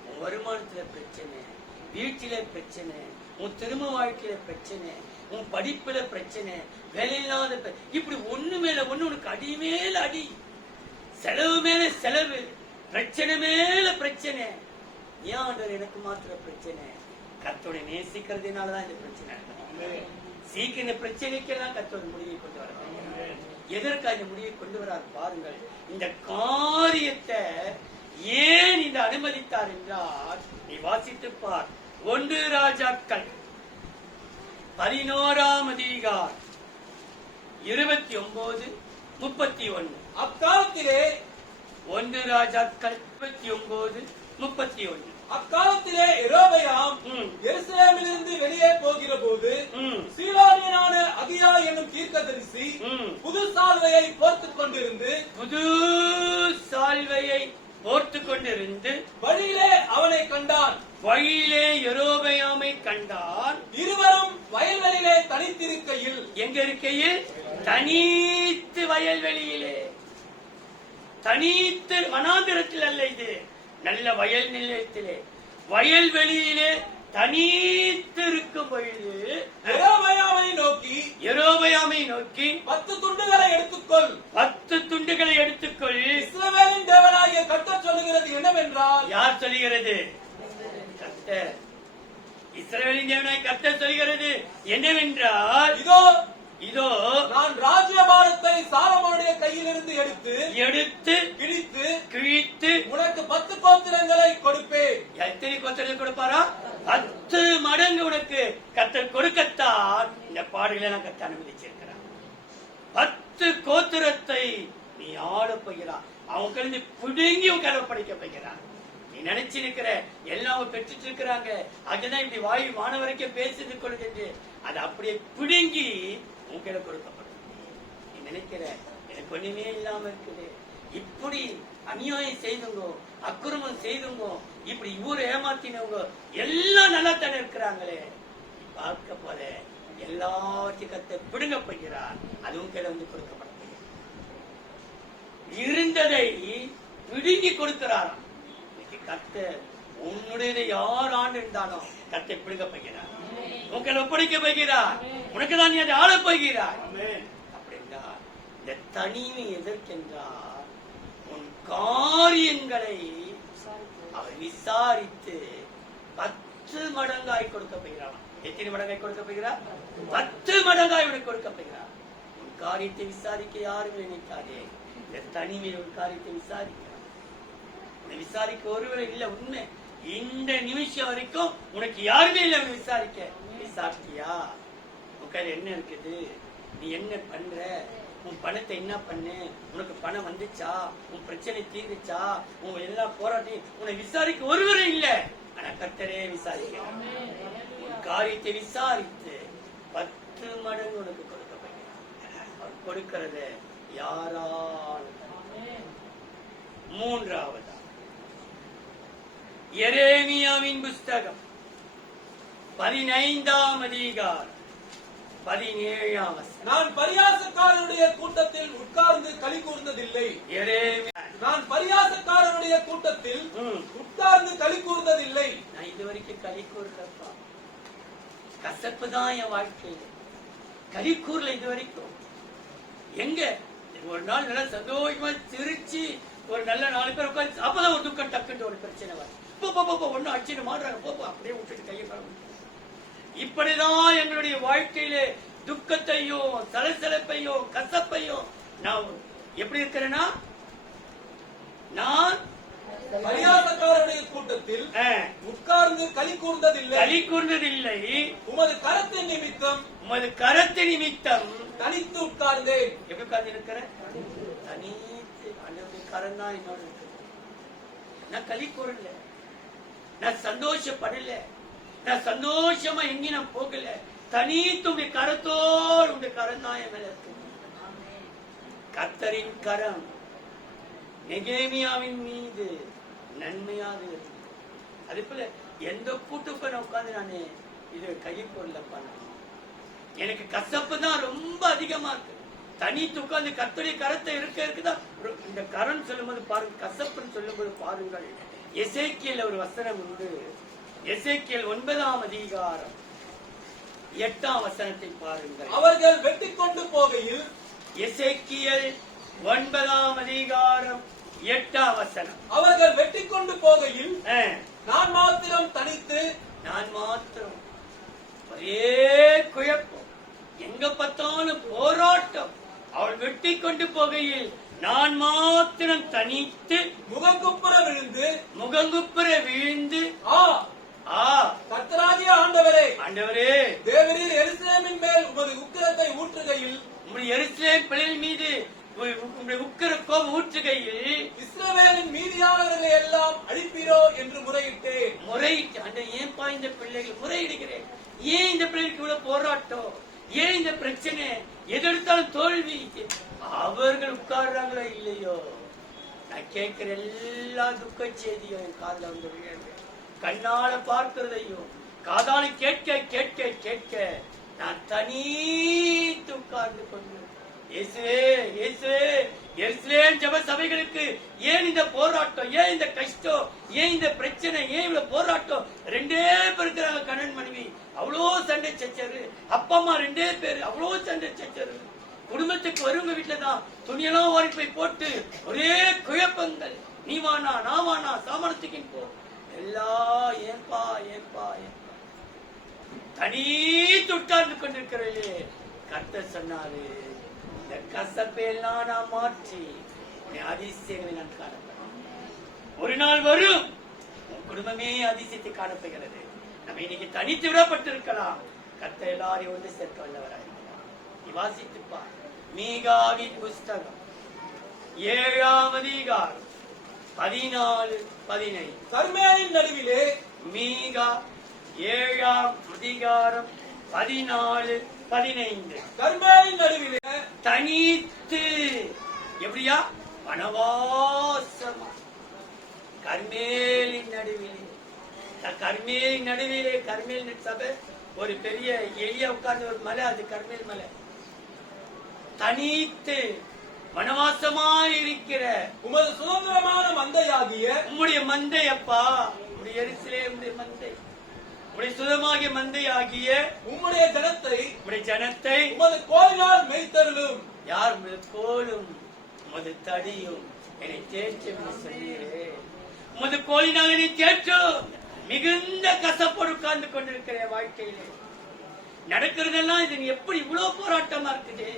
உன் வருமானத்துல பிரச்சனை, வீட்டில பிரச்சனை, உன் திரும்ப வாழ்க்கையில பிரச்சனை, உன் படிப்புல பிரச்சனை, வேலையில்லாத இப்படி ஒண்ணு மேல ஒண்ணு, உனக்கு அடி மேல அடி, செலவு மேல செலவு, பிரச்சனை மேல பிரச்சனை. ஏன் ஆண்டவர் எனக்கு மாத்திர பிரச்சனை? கர்த்தரை நேசிக்கிறதுனாலதான் இந்த பிரச்சனை. சீக்கிரம் இந்த பிரச்சனைக்கெல்லாம் கர்த்தர் முடிவை கொண்டு வர, எதற்காக இந்த முடிவை கொண்டு வரார் பாருங்கள். இந்த காரியத்தை ஏன் இந்த அனுமதித்தார் என்றால், நீ வாசித்து பார். 1 ராஜாக்கள் 11ஆம் அதிகாரம் 29-31. அக்காலத்திலே 1 ராஜாக்கள் 29-31. அக்காலத்திலே யெரொபெயாம் எருசலேமிலிருந்து வெளியே போகிற போது சீலோ தனித்திருக்கையில், எங்க இருக்கையில்? தனித்து வயல்வெளியிலே, தனித்து வனாந்திரத்தில் அல்ல, இது நல்ல வயல் நிலையத்திலே, வயல்வெளியிலே தனித்து இருக்கும் பொழுது யெரொபெயாமை நோக்கி 10 துண்டுகளை எடுத்துக்கொள், 10 துண்டுகளை எடுத்துக்கொள். இஸ்ரவேலின் தேவனாகிய கர்த்தர் சொல்லுகிறது என்னவென்றால், யார் சொல்லுகிறது? கர்த்தர். இஸ்ரவேலின் தேவனாகிய கர்த்தர் சொல்லுகிறது என்னவென்றால், இதோ நான் ராஜ்யபாரத்தை சாலமோனுடைய கையிலிருந்து எடுத்து கிழித்து உனக்கு 10 கோத்திரங்களை கொடுப்பேன். எத்தனை கோத்திரங்கள் கொடுப்பாரா? 10 மடங்கு உனக்கு கர்த்தர் கொடுக்கத்தான் இந்த பாடுகளை நான் கர்த்தர் அனுமதிச்சிருக்கிறார். 10 கோத்திரத்தை நீ ஆள போகிறார். அவங்க கலந்து பிடுங்கி உன் கலவை படைக்க போகிறார். நீ நினைச்சு இருக்கிற எல்லாம் பெற்றுட்டு இருக்கிறாங்க, அதுதான் இப்படி வாயு மாணவரைக்கும் பேசிட்டு கொள்ளுது, அது அப்படியே பிடுங்கி உங்களை கொடுக்கப்படும். நீ நினைக்கிற எனக்கு ஒண்ணுமே இல்லாம இருக்குது, இப்படி அநியாயம் செய்துங்க, அக்கிரமம் செய்துங்க, இப்படி ஊரை ஏமாத்தினவங்க எல்லாம் நல்லா தானே இருக்கிறாங்களே, பார்க்க போல எல்லாத்தையும் கத்த பிடுங்க போகிறார். அதுவும் கீழே வந்து கொடுக்கப்பட இருந்ததை பிடுங்கி கொடுக்கிறாராம். கத்த உன்னுடைய யார் ஆண்டு இருந்தாலும் கத்தை பிடுங்க போகிறார், உங்களை ஒப்படைக்க போகிறார், உனக்கு தான் நீ அதை ஆள போகிறார். அப்படின்னா இந்த தனிமை எதற்கென்றால் உன் காரியங்களை அவர் விசாரித்து 10 மடங்காய் கொடுக்க போகிறார். எத்தனை மடங்காய் கொடுக்க போகிறார்? 10 மடங்காய் உனக்கு கொடுக்க போகிறார். உன் காரியத்தை விசாரிக்க யாரும் நினைக்காதே, இந்த தனிமையில் ஒரு காரியத்தை விசாரிக்க விசாரிக்க ஒருவரை இல்ல. உண்மை இந்த நிமிஷம் வரைக்கும் உனக்கு யாருமே இல்ல விசாரிக்க. விசாரிச்சியா? உன் கையில என்ன இருக்குது? நீ என்ன பண்ற? உன் பணத்தை என்ன பண்ணு? உனக்கு பணம் வந்துச்சா? உன் பிரச்சனை தீர்ந்துச்சா? உன் எல்லா போராட்டம் உன்னை விசாரிக்க ஒருவரை இல்ல. ஆனா கர்த்தரே விசாரிக்கிறார். உன் காரியத்தை விசாரித்து 10 மடங்கு உனக்கு கொடுக்கப்படுகிறார். அவர் கொடுக்கிறது யாரால்? மூன்றாவது எரேமியாவின் புஸ்தகம் 15ஆம் அதிகாரம் 17ஆம் வசனம். நான் பரியாசக்காரருடைய கூட்டத்தில் உட்கார்ந்து களி கூர்ந்ததில்லை. நான் பரியாசக்காரருடைய கூட்டத்தில் உட்கார்ந்து களி கூர்ந்ததில்லை. நான் இதுவரைக்கும் களி கூறலப்பா, கசப்பு தான் என் வாழ்க்கையில. களி கூறல இதுவரைக்கும். எங்க ஒரு நாள் நல்லா சந்தோஷமா சிரிச்சு ஒரு நல்ல 4 பேர் உட்காந்து அப்பதான் ஒரு துக்கம் டக்குன்னு ஒரு பிரச்சனை வரும். ஒன்னும் அடிச்சுட்டு மாடுறாங்க, அப்படியே விட்டுட்டு கையை காலம். இப்படிதான் எங்களுடைய வாழ்க்கையிலே துக்கத்தையும் சலசலப்பையும் கசப்பையும் நான் எப்படி இருக்கிறேன்னா, நான் பரியாசக்காரருடைய கூட்டத்தில் உட்கார்ந்து களி கூர்ந்ததில்லை. உமது கரத்தின் நிமித்தம் தனித்து உட்கார்ந்தேன். எப்படி உட்கார்ந்து இருக்கிறேன்? தனித்து. அந்த கரம் தான் என்னோட இருக்கு. நான் களி கூறல, நான் சந்தோஷப்படல, நான் சந்தோஷமா எங்கேயும் நான் போகல. தனித்து உடைய கரத்தோடு உடைய கரம் தான் என் மேல இருக்கு. கர்த்தரின் கரம் நெகேமியாவின் மீது நன்மையாக இருக்கு. அதே போல எந்த கூட்டுக்கு நான் உட்கார்ந்து நானு இது களி கூறலப்பா. எனக்கு கசப்பு தான் ரொம்ப அதிகமா இருக்கு. தனித்து உட்கார்ந்து கர்த்தருடைய கரத்தை இருக்குதான். இந்த கரம் சொல்லும்போது பாருங்க, கசப்புன்னு சொல்லும்போது பாருங்கள், எசேக்கியேல் ஒரு வசனம் உண்டு. எசேக்கியேல் 9ஆம் அதிகாரம் 8ஆம் வசனத்தை பாருங்கள். அவர்கள் வெட்டி கொண்டு போகையில், எசேக்கியேல் 9ஆம் அதிகாரம் 8ஆம் வசனம். அவர்கள் வெட்டி கொண்டு போகையில் நான் மாத்திரம் தனித்து, நான் மாத்திரம் ஒரே குழப்பம், எங்க பார்த்தாலும் போராட்டம். அவள் வெட்டி கொண்டு போகையில் நான் மாத்திரம் தனித்து முகங்குப்புற விழுந்து கர்த்தராகிய ஆண்டவரே, தேவரீர் எருசலேமின் மேல் உமது உக்கிரத்தை ஊற்றுகையில், உம்முடைய எருசலேம் பிள்ளைகள் மீது உம்முடைய உக்கிர கோபம் ஊற்றுகையில் இஸ்ரவேலின் மீதியானவர்களை எல்லாம் அழிப்பீரோ என்று முறையிட்டேன். அந்த ஏன்பா இந்த பிள்ளைகள் முறையிடுகிறேன்? ஏன் இந்த பிள்ளைகளுக்கு இவ்வளவு போராட்டம்? ஏன் இந்த பிரச்சனை? எதெடுத்தாலும் தோல்வி. அவர்கள் உட்கார்றாங்களோ இல்லையோ, நான் கேட்கிற எல்லா துக்க செய்தியும் என் காதுல வந்து விழுது. கண்ணால பார்க்கிறதையும் காதால கேட்க கேட்க கேட்க நான் தனித்து உட்கார்ந்து கொண்டு இயேசுவே இயேசுவே எருசலேம் ஜெப சபைகளுக்கு ஏன் இந்த போராட்டம், ஏன் இந்த கஷ்டம், ஏன் இந்த பிரச்சனை, ஏன் இவ்வளவு போராட்டம்? 2 பேர் இருக்கிறாங்க, கணவன் மனைவி, அவ்வளோ சண்டை சச்சரு. அப்பா அம்மா 2 பேர், அவ்வளோ சண்டை சச்சரு. குடும்பத்துக்கு வருவங்க வீட்டுல தான் துணியெல்லாம் ஓடி போய் போட்டு ஒரே குழப்பங்கள். நீ வானா நான் வானா சாமானத்துக்கு போ எல்லாம் ஏன்பா ஏன்பா ஏன்பா தனி உட்கார்ந்து கொண்டிருக்கிறே. கர்த்தர் சொன்னாரு, இந்த கசப்பையெல்லாம் நான் மாற்றி அதிசயங்களை நான் காணப்படும். ஒரு நாள் வரும் உன் குடும்பமே அதிசயத்தை காணப்படுகிறது. நம்ம இன்னைக்கு தனித்து விடப்பட்டிருக்கலாம், கர்த்தர் எல்லாரையும் வந்து சேர்க்க வல்லவராயிருக்கிறார். நீ வாசித்துப்பா. மீகாவின் புஸ்தகம் 7ஆம் அதிகாரம் 14-15. கர்மேலின் நடுவிலே, மீகா 7ஆம் அதிகாரம் 14-15. கர்மேலின் நடுவிலே தனித்து எப்படியா வனவாசமா. கர்மேலின் நடுவிலே, கர்மேலின் நடுவிலே, கர்மேல் சபை ஒரு பெரிய எளிய உட்கார்ந்து ஒரு மலை, அது கர்மேல் மலை. தனித்து வனவாசமாய் இருக்கிற உமது சுதந்திரமான மந்தையாகிய உம்முடைய மந்தை அப்பா, உம்முடைய எருசலேமுடைய மந்தை, உம்முடைய சுதமாகிய மந்தை ஆகிய உம்முடைய ஜனத்தை உமது கோலினால் மேய்த்தருளும். யார்? உமது கோலும் உமது தடியும் என்னை தேற்றும் சொன்னீரே. உமது கோலினால் என்னை தேற்றும். மிகுந்த கசப்போடு உட்கார்ந்து கொண்டிருக்கிற வாழ்க்கையிலே நடக்கிறதெல்லாம் இது எப்படி இவ்வளவு போராட்டமா இருக்குது?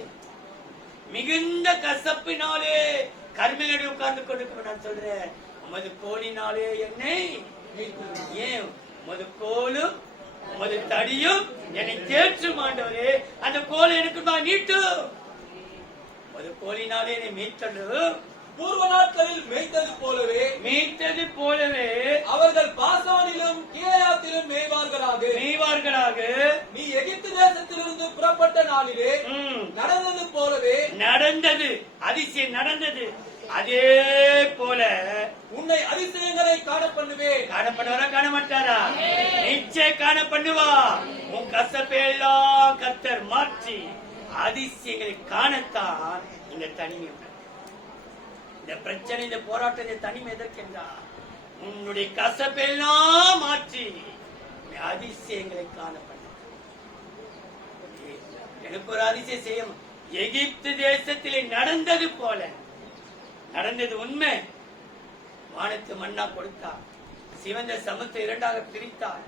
மிகுந்த கசப்பினாலே கர்மேலில் உட்கார்ந்து கொண்டிருக்க நான் சொல்றேன், உமது கோலினாலே என்னை ஏன் உமது கோலும் உமது தடியும் என்னை தேற்றும் ஆண்டவரே. அந்த கோலை எனக்கு நான் நீட்டும். உமது கோலினாலே என்னை மீட்டலும். பூர்வ நாட்களில் மேய்த்தது போலவே அவர்கள் பாசானிலும் கீலேயாத்திலும் மேய்வார்களாக. நீ எகிப்து தேசத்திலிருந்து புறப்பட்ட நாளிலே நடந்தது போலவே நடந்தது, அதிசயம் நடந்தது. அதே போல உன்னை அதிசயங்களை காண பண்ணுவேன். காணப்படுவாரா காண மாட்டாரா? நிச்சயம் காண பண்ணுவா. உன் கசப்பெல்லாம் கர்த்தர் மாற்றி அதிசயங்களை காணத்தான் இந்த தனிமை. இந்த பிரச்சனை, இந்த போராட்டம், இந்த தனிமை எதற்கென்றா உன்னுடைய கசப்பெல்லாம் மாற்றி அதிசயங்களை காணப்படும். எனக்கு ஒரு அதிசயம் செய்யும். எகிப்து தேசத்திலே நடந்தது போல நடந்தது உண்மை. வானத்து மண்ணா கொடுத்தார், சிவந்த சமுத்திரம் 2ஆக பிரித்தார்,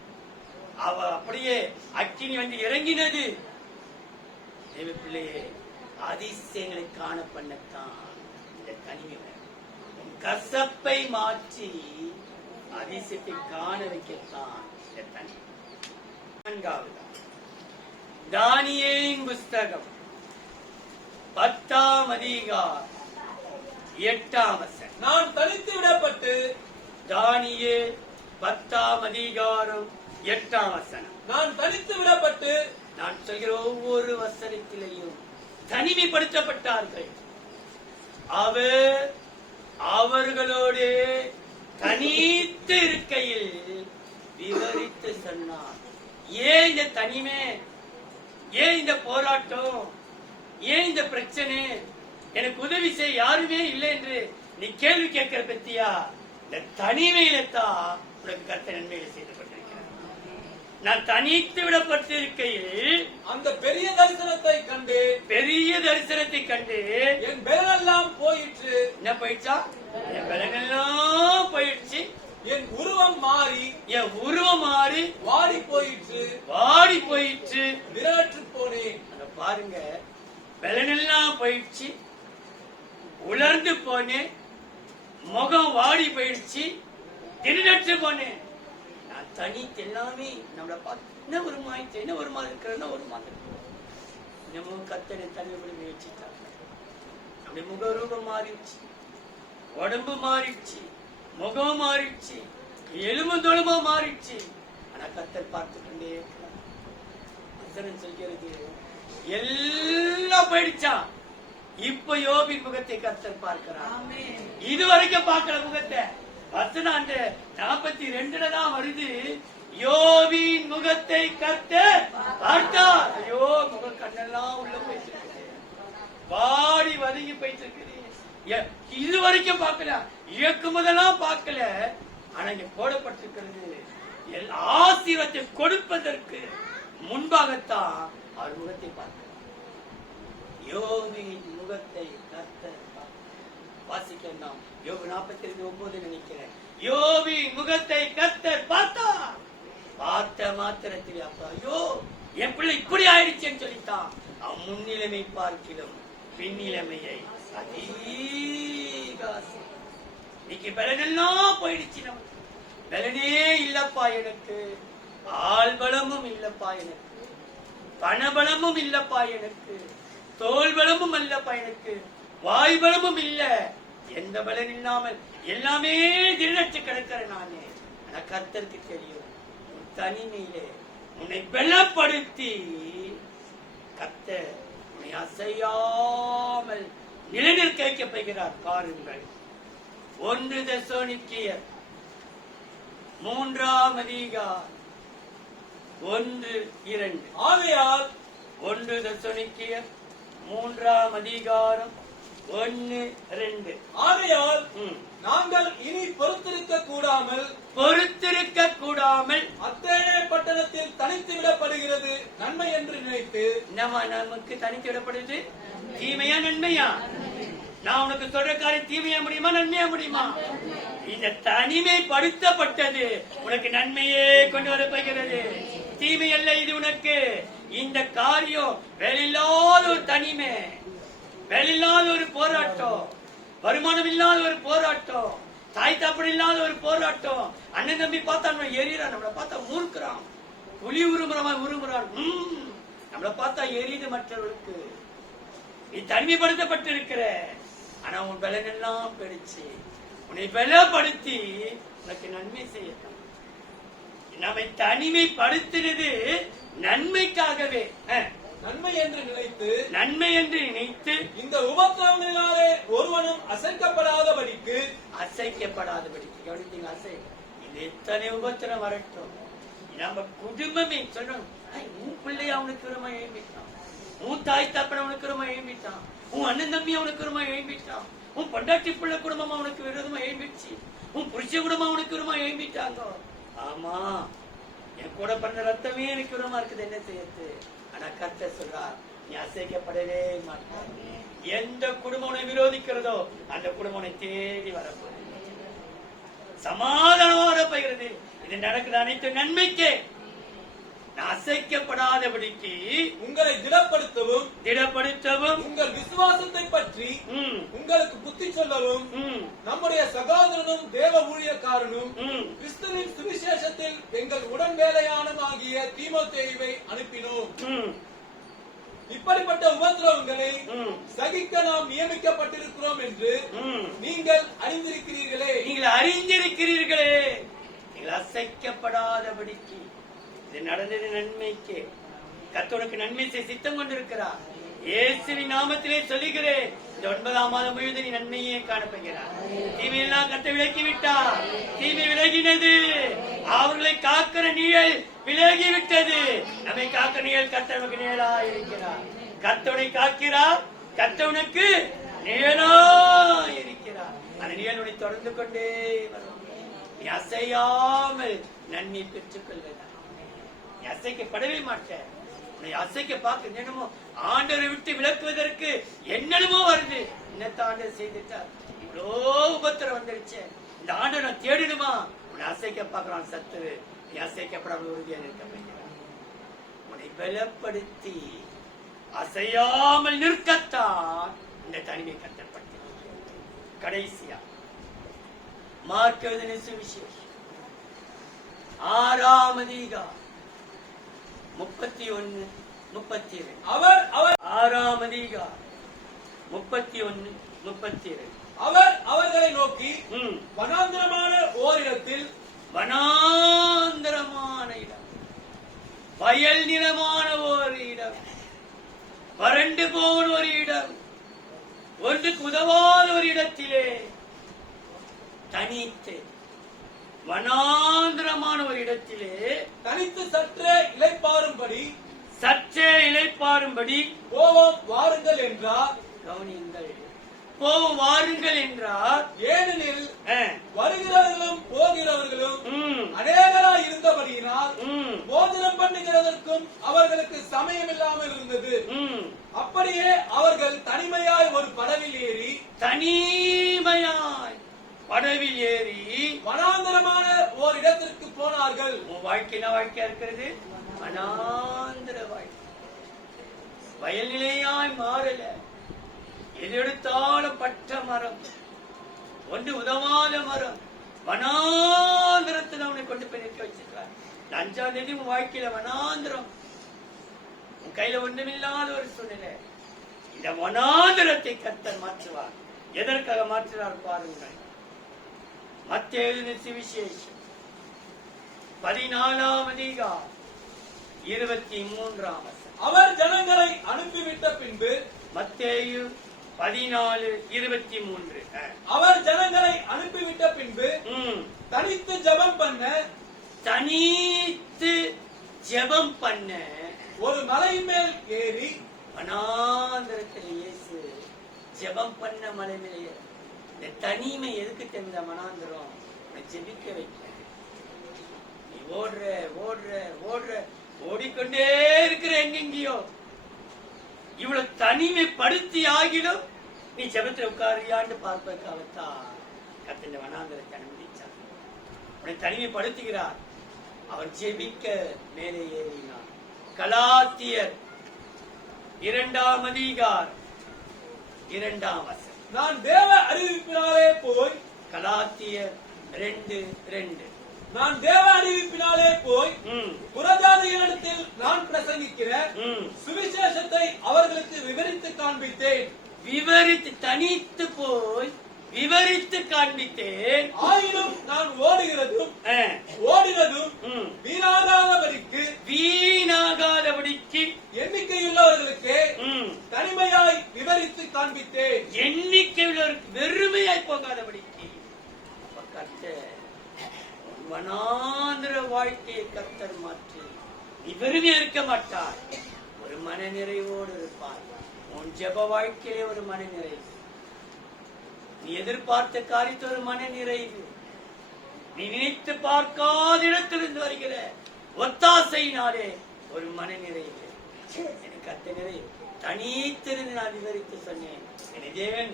அவ அப்படியே அக்கினி வந்து இறங்கினது. தேவ பிள்ளையே, அதிசயங்களை காண பண்ணத்தான் இந்த தனிமை. கசப்பை மாற்றி அதிசயத்தை காண வைக்கத்தான் இந்த தனிமை. 4வது தானியேலின் புஸ்தகம் 10ஆம் அதிகாரம் 8ஆம் வசனம். நான் தனித்து விடப்பட்டு, தானியேல் 10ஆம் அதிகாரம் 8ஆம் வசனம். நான் தனித்து விடப்பட்டு, நான் சொல்கிற ஒவ்வொரு வசனத்திலையும் தனிமைப்படுத்தப்பட்டார்கள். அவர்களோடு தனித்து இருக்கையில் விவரித்து சொன்னார். ஏன் இந்த தனிமை, ஏன் இந்த போராட்டம், ஏன் இந்த பிரச்சனை, எனக்கு உதவி செய்ய யாருமே இல்லை என்று நீ கேள்வி கேட்கிற பத்தியா? இந்த தனிமையில தான் உனக்கு கர்த்தர் நன்மையை செய்து கொண்டிருக்கிறார். நான் தனித்து விடப்பட்டிருக்கையில் அந்த பெரிய தரிசனத்தை கண்டு என் பலனெல்லாம் போயிற்று. என்ன போயிடுச்சா? என் பலனெல்லாம் போயிடுச்சு. என் உருவம் மாறி வாடி போயிற்று. விரற்று போனேன். அத பாருங்க, பலனெல்லாம் போயிடுச்சு, உலர்ந்து போனேன், முகம் வாடி போயிடுச்சு, திடற்று போனேன். நான் தனித்து எல்லாமே நம்மளை பார்த்து என்ன ஒரு மாயிட்டு, என்ன ஒரு மாதிரி இருக்கிற ஒரு மாதிரி இன்னமும் கத்தனை தனிப்படி முயற்சித்தாங்க. நம்முடைய முகரூபம் மாறிடுச்சு, உடம்பு மாறிடுச்சு, முகம் மாறிடுச்சு, எலும்பு தொழுமா மாறிடுச்சு. ஆனா கத்தர் பார்த்து கொண்டே இருக்கிறார். வசனம் சொல்கிறது எல்லாம் போயிடுச்சா. இப்ப யோபின் முகத்தை கர்த்தர் பார்க்கிறார். இதுவரைக்கும் பார்க்கல முகத்தை. வசனம் அந்த 42 தான் வருது. யோபின் முகத்தை கர்த்தர் பார்த்தார். ஐயோ, முக கண்ணெல்லாம் உள்ள போயிட்டு வாடி வதங்கி போயிட்டு இருக்குது. இது வரைக்கும் பார்க்கல, இயக்கும் போதெல்லாம் பார்க்கல. ஆனா இங்க போடப்பட்டிருக்கிறது ஆசீர்வாதத்தை கொடுப்பதற்கு முன்பாகத்தான் அவர் முகத்தை பார்க்கிறார். யோபின் முகத்தை கர்த்தர் வாசிக்கலாம். யோபு 42:9 நினைக்கிறேன். யோபின் முகத்தை கர்த்தர் பார்த்தார். பார்த்த மாத்திரத்தில் அப்பா, ஐயோ என் பிள்ளை இப்படி ஆயிடுச்சேன்னு சொல்லித்தான். அவன் முன்னிலைமை பார்க்கிலும் பின்னிலைமையை அதிக இன்னைக்கு பலனெல்லாம் போயிடுச்சு. நமக்கு பலனே இல்லப்பா, எனக்கு ஆள்பலமும் இல்லப்பா, எனக்கு பணபலமும் இல்லப்பா, எனக்கு தோல்பலமும் அல்லப்பா, எனக்கு வாய்பலமும் இல்ல. எந்த பலன் இல்லாமல் எல்லாமே திரட்டு கிடக்கிற நானே. ஆனா கர்த்தருக்கு தெரியும், உன் தனிமையிலே உன்னை பலப்படுத்தி கர்த்தர் உன்னை அசையாமல் நிலைநிற்க வைக்கப்படுகிறார். பாருங்கள், 1 தெசலோனிக்கேயர் 3:1, 1-2. ஆகையால் 1 தெசலோனிக்கேயர் 3:1, 1-2. ஆகையால் நாங்கள் இனி பொறுத்திருக்க கூடாமல் அத்தேனே பட்டணத்தில் தனித்து விடப்படுகிறது நன்மை என்று நினைத்து. நமக்கு தனித்து விடப்படுது தீமையா நன்மையா? நான் உனக்கு சொல்ற காரியம் தீமையா முடியுமா நன்மையா முடியுமா? இந்த தனிமைப்படுத்தப்பட்டது உனக்கு நன்மையே கொண்டு வரப்போகிறது, தீமை அல்ல இது உனக்கு. இந்த காரியம் வேலையில்லாத ஒரு தனிமை, வேலையில்லாத ஒரு போராட்டம், வருமானம் இல்லாத ஒரு போராட்டம், தாய் தாப்பன் இல்லாத ஒரு போராட்டம். அண்ணன் தம்பி பார்த்தா எரியறான், நம்மளை பார்த்தா மூர்க்கிறான், புலி உருமுறான். நம்மளை பார்த்தா எரியுது மற்றவர்களுக்கு. நீ தனிமைப்படுத்தப்பட்டிருக்கிற, ஆனா உன் பலன் எல்லாம் போயிடுச்சு. உன்னை பலப்படுத்தி உனக்கு நன்மை செய்யலாம். நம்மை தனிமைப்படுத்துறது நன்மைக்காகவே, நன்மை என்று நினைத்து இந்த உபத்திரவங்களினாலே ஒருவனும் அசைக்கப்படாதபடிக்கு கவனித்தீங்க. இந்த எத்தனை உபத்திரம் வரட்டும், நம்ம குடும்பமே சொல்லணும், உன் பிள்ளைய அவனுக்கு விரமா எழும்பிட்டான், உன் தாய் தப்பன அவனுக்கு விரமா எழும்பிட்டான், உன் அண்ணன் தம்பி அவனுக்கு விரமா எழும்பிட்டான், உன் பொண்டாட்டி பிள்ளை குடும்பம் அவனுக்கு விரோதமா எழும்பிடுச்சு, உன் புருஷ குடும்பம் அவனுக்கு விரமா எழும்பிட்டாங்க. ஆமா, என் கூட பண்ண ரத்தமே எனக்கு விரமா இருக்குது, என்ன செய்யறது? ஆனா கர்த்தர் சொல்றார், நீ அசைக்கப்படவே மாட்டார். எந்த குடும்பம் விரோதிக்கிறதோ அந்த குடும்பம் தேடி வரப்போகிறது, சமாதானம் வரப்போகிறது. இது நடக்குது அனைத்து நன்மைக்கே. அசைக்கப்படாதபடிக்கு உங்களை திடப்படுத்தவும் உங்கள் விசுவாசத்தை பற்றி உங்களுக்கு புத்தி சொல்லவும் நம்முடைய சகோதரனும் தேவ ஊழியக்காரனும் கிறிஸ்துவின் சுவிசேஷத்தில் எங்கள் உடன் வேலையானமாகிய தீமோத்தேயுவை அனுப்பினோம். இப்படிப்பட்ட உபத்திரவங்களை சகிக்க நாம் நியமிக்கப்பட்டிருக்கிறோம் என்று நீங்கள் அறிந்திருக்கிறீர்களே. நீங்கள் அசைக்கப்படாதபடிக்கு இது நடந்தது நன்மைக்கு. கர்த்தருக்கு நன்மை செய்ய சித்தம் கொண்டிருக்கிறார். இயேசுவின் நாமத்திலே சொல்லுகிறேன், இந்த 9ஆம் மாதம் முழுவதும் நீ நன்மையே காணப்படுகிறார். தீமையெல்லாம் கர்த்தர் விலக்கி விட்டார். தீமை விலகினது, அவர்களை காக்கிற நிழல் விலகிவிட்டது. நம்மை காக்கிற நிழல் கர்த்தருக்கு நிழலாய் இருக்கிறார். கர்த்தரை காக்கிறார், கர்த்தவனுக்கு நிழலாய் இருக்கிறார். அந்த நிழலுடைய தொடர்ந்து கொண்டே வரும். நீ அசையாமல் நன்மை பெற்றுக் கொள்வதா, நீ அசைக்கப்படவே மாட்டேன். அசைக்க பார்க்க என்னமோ ஆண்டவரை விட்டு விளக்குவதற்கு என்னென்னமோ வருது. இன்னத்த ஆண்டவர் செய்துட்டார், இவ்வளோ உபத்திரம் வந்துருச்சு, இந்த ஆண்டவர் நான் தேடிடுமா? உன்னை அசைக்க பார்க்கிறான் சத்து. நீ அசைக்கப்படாமல் உறுதியாக நிற்கப்படுகிறார். உன்னை பலப்படுத்தி அசையாமல் நிற்கத்தான் இந்த தனிமை கட்டப்பட்டு. கடைசியா மார்க் எழுதின சுவிசேஷம் 6ஆம் அதிகாரம் 31-32. அவர் 6ஆம் அதிகாரம் 31-32. அவர் அவர்களை நோக்கி, வனாந்திரமான ஓரிடத்தில், வனாந்திரமான இடம், வயல் நிலமான ஒரு இடம், வறண்டு போன ஒரு இடம், ஒன்றுக்கு உதவாத ஒரு இடத்திலே தனித்து வனாந்திரமான ஒரு இடத்திலே தனித்து சற்றே இளைப்பாறும்படி சற்றே இளைப்பாறும்படி போவோம் வாருங்கள் என்றார். கவனியுங்கள், போவோம் வாருங்கள் என்றார். ஏனெனில் ஆ, வருகிறவர்களும் போகிறவர்களும் ம், அநேகராய் இருந்தபடியினால் ம், போஜனம் பண்ணுகிறதற்கும் அவர்களுக்கு சமயமில்லாமல் இருந்தது. ம். அப்படியே அவர்கள் தனிமையாய் ஒரு படவில் ஏறி தனிமையாய் படவில் ஏறி வனாந்தரமான ஓர் இடத்திற்கு போனார்கள். உன் வாழ்க்கை என்ன வாழ்க்கையா இருக்கிறது? வனாந்திர வாழ்க்கை. வயல்நிலையாய் மாறல. எது எடுத்தாலும் பட்ட மரம், ஒன்று உதவாத மரம், வனாந்திரத்தில் அவனை கொண்டு போய் நிற்க வச்சிருக்கார். 5ஆம் தேதி உன் வாழ்க்கையில வனாந்திரம், உன் கையில ஒன்றுமில்லாத ஒரு சூழ்நிலை. இந்த வனாந்திரத்தை கர்த்தர் மாற்றுவார். எதற்காக மாற்றுவார் பாருங்கள். மத்தேயு எழுதின சுவிசேஷம் 14ஆம் அதிகாரம் 23ஆம் வசனம். அவர் ஜனங்களை அனுப்பிவிட்ட பின்பு மத்தேயு 14:23. அவர் ஜனங்களை அனுப்பிவிட்ட பின்பு தனித்து ஜெபம் பண்ண தனித்து ஜெபம் பண்ண ஒரு மலையின் மேல் ஏறி வனாந்திரத்தில் இயேசு ஜெபம் பண்ண மலை மேலே ஏறி. இந்த தனிமை எதுக்கு தெரிந்த வனாந்திரம்? உன்னை ஜெபிக்க வைக்க. நீ ஓடுற ஓடுற ஓடுற ஓடிக்கொண்டே இருக்கிற எங்கெங்கயோ. இவ்வளவு தனிமைப்படுத்தி ஆகிலும் நீ ஜெபத்தில் உட்காரியான்னு பார்ப்பதற்காகத்தான் கர்த்தர் வனாந்திரத்தை அனுமதிச்சார். உன்னை தனிமைப்படுத்துகிறார். அவர் ஜெபிக்க மேலே ஏறினார். கலாத்தியர் 2ஆம் அதிகாரம் 2ஆம் வசனம். நான் தேவ அறிவிப்பினாலே போய் கலாத்தியர் 2:2. நான் தேவ அறிவிப்பினாலே போய் புறஜாதிகளிடத்தில் நான் பிரசங்கிக்கிற சுவிசேஷத்தை அவர்களுக்கு விவரித்து காண்பித்தேன். விவரித்து தனித்து போய் விவரித்து காண்பித்தேன். ஆயினும் நான் ஓடினதும் வீணாகாதபடிக்கு எண்ணிக்கையுள்ளவர்களுக்கு தனிமையாய் விவரித்து காண்பித்தேன். எண்ணிக்கையுள்ளவருக்கு வெறுமையாய் போகாதபடிக்கு. வனாந்திர வாழ்க்கையை கர்த்தர் மாற்றி நீ வெறுமையா இருக்க மாட்டார். ஒரு மன நிறைவோடு இருப்பார். உன் ஜெப வாழ்க்கையிலே ஒரு மன நிறைவு. நீ எதிர்பார்த்த காரியத்தை ஒரு மன நிறைவு. நீ நினைத்து பார்க்காத இடத்திலிருந்து வருகிற ஒத்தாசையினாலே ஒரு மன நிறைவு. எனக்கு அத்த நிறைவு தனித்திருந்து நான் விவரித்து சொன்னேன். என்னை தேவன்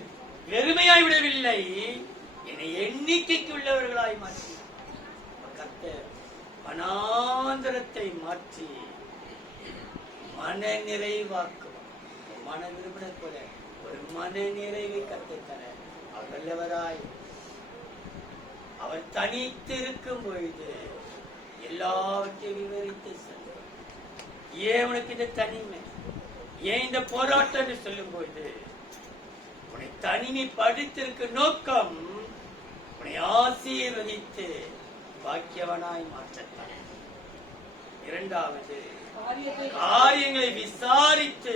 வெறுமையாய் விடவில்லை, என்னை எண்ணிக்கைக்கு உள்ளவர்களாய் மாற்றி கர்த்தர் வனாந்திரத்தை மாற்றி மன நிறைவாக்குவார். மன விரும்பின போல ஒரு மன நிறைவை கர்த்தர் தர அவர் வல்லவராய். அவர் தனித்திருக்கும் பொழுது எல்லாவற்றையும் விவரித்து சொல்வார். ஏன் உனக்கு இந்த தனிமை, ஏன் இந்த போராட்டம் சொல்லும் பொழுது உன்னை தனிமைப்படுத்திருக்க நோக்கம் உன்னை ஆசீர்வதித்து பாக்கியவனாய் மாற்றத்தான். 2வது காரியங்களை விசாரித்து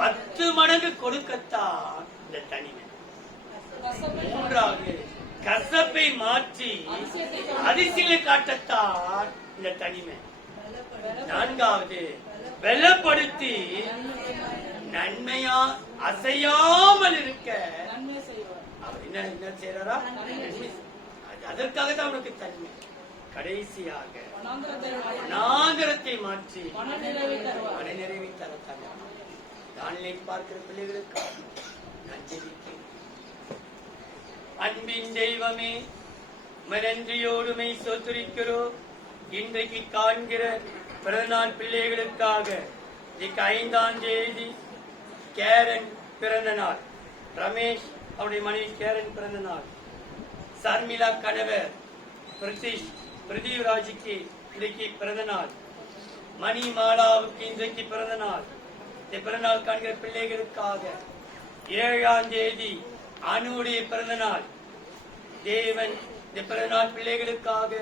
10 மடங்கு கொடுக்கத்தான் இந்த தனிமை. 3வது கசப்பை மாற்றி அதிசயங்களை காட்டத்தான் இந்த தனிமை. 4வது பலப்படுத்தி நன்மையா அசையாமல் இருக்க அவர் என்ன செய்யறாரா? அதற்காகத்தான் அவனுக்கு தன்மை. கடைசியாக வனாந்திரத்தை மாற்றி மனநிறைவை தரத்தான். ஆன்லைன் பார்க்கிற பிள்ளைகளுக்காக நான் ஜெபிக்கிறேன். அன்பின் தெய்வமே, மனன்றியோடுமை சோத்தரிக்கிறோம். இன்றைக்கு காண்கிற பிறந்தநாள் பிள்ளைகளுக்காக 5ஆம் தேதி கேரன் பிறந்த நாள், ரமேஷ் அவருடைய மனைவி கேரன் பிறந்த நாள், சர்மிளா கணவர் பிரதீஷ் பிரதீவ்ராஜுக்கு இன்றைக்கு பிறந்த நாள், மணிமாலாவுக்கு இன்றைக்கு பிறந்த நாள். இந்த பிறந்தநாள் காண்கிற பிள்ளைகளுக்காக 7ஆம் தேதி அனுடைய பிறந்த நாள். தேவன் இந்த பிறந்தநாள் பிள்ளைகளுக்காக,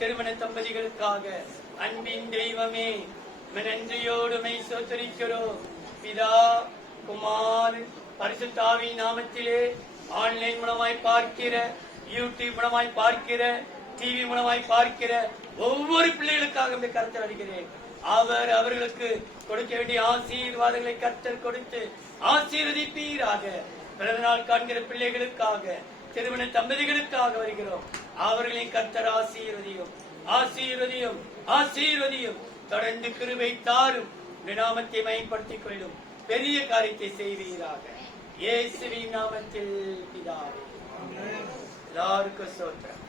திருமண தம்பதிகளுக்காக அன்பின் தெய்வமே நன்றியோடுமை சோத்தரிக்கிறோம். பிதா குமார் பரிசுத்த ஆவியின் நாமத்திலே ஆன்லைன் மூலமாய் பார்க்கிற, யூடியூப் மூலமாய் பார்க்கிற டிவி மூலமாய் பார்க்கிற ஒவ்வொரு பிள்ளைகளுக்காக கருத்தை அளிக்கிறேன். அவர் அவர்களுக்கு கொடுக்க வேண்டிய ஆசீர்வாதங்களை கர்த்தர் கொடுத்து ஆசீர்வதிப்பீராக. பிறந்த நாள் காண்கிற பிள்ளைகளுக்காக, திருமண தம்பதிகளுக்காக வருகிறோம். அவர்களின் கர்த்தர் ஆசீர்வதியும், ஆசீர்வதியும், ஆசீர்வதியும். தொடர்ந்து கிருபை தாரும். நாமத்தை மயப்படுத்திக் கொள்ளும். பெரிய காரியத்தை செய்வீராக. இயேசுவின் நாமத்தில் பிதாவே. எல்லாருக்கும் ஸ்தோத்திரம்.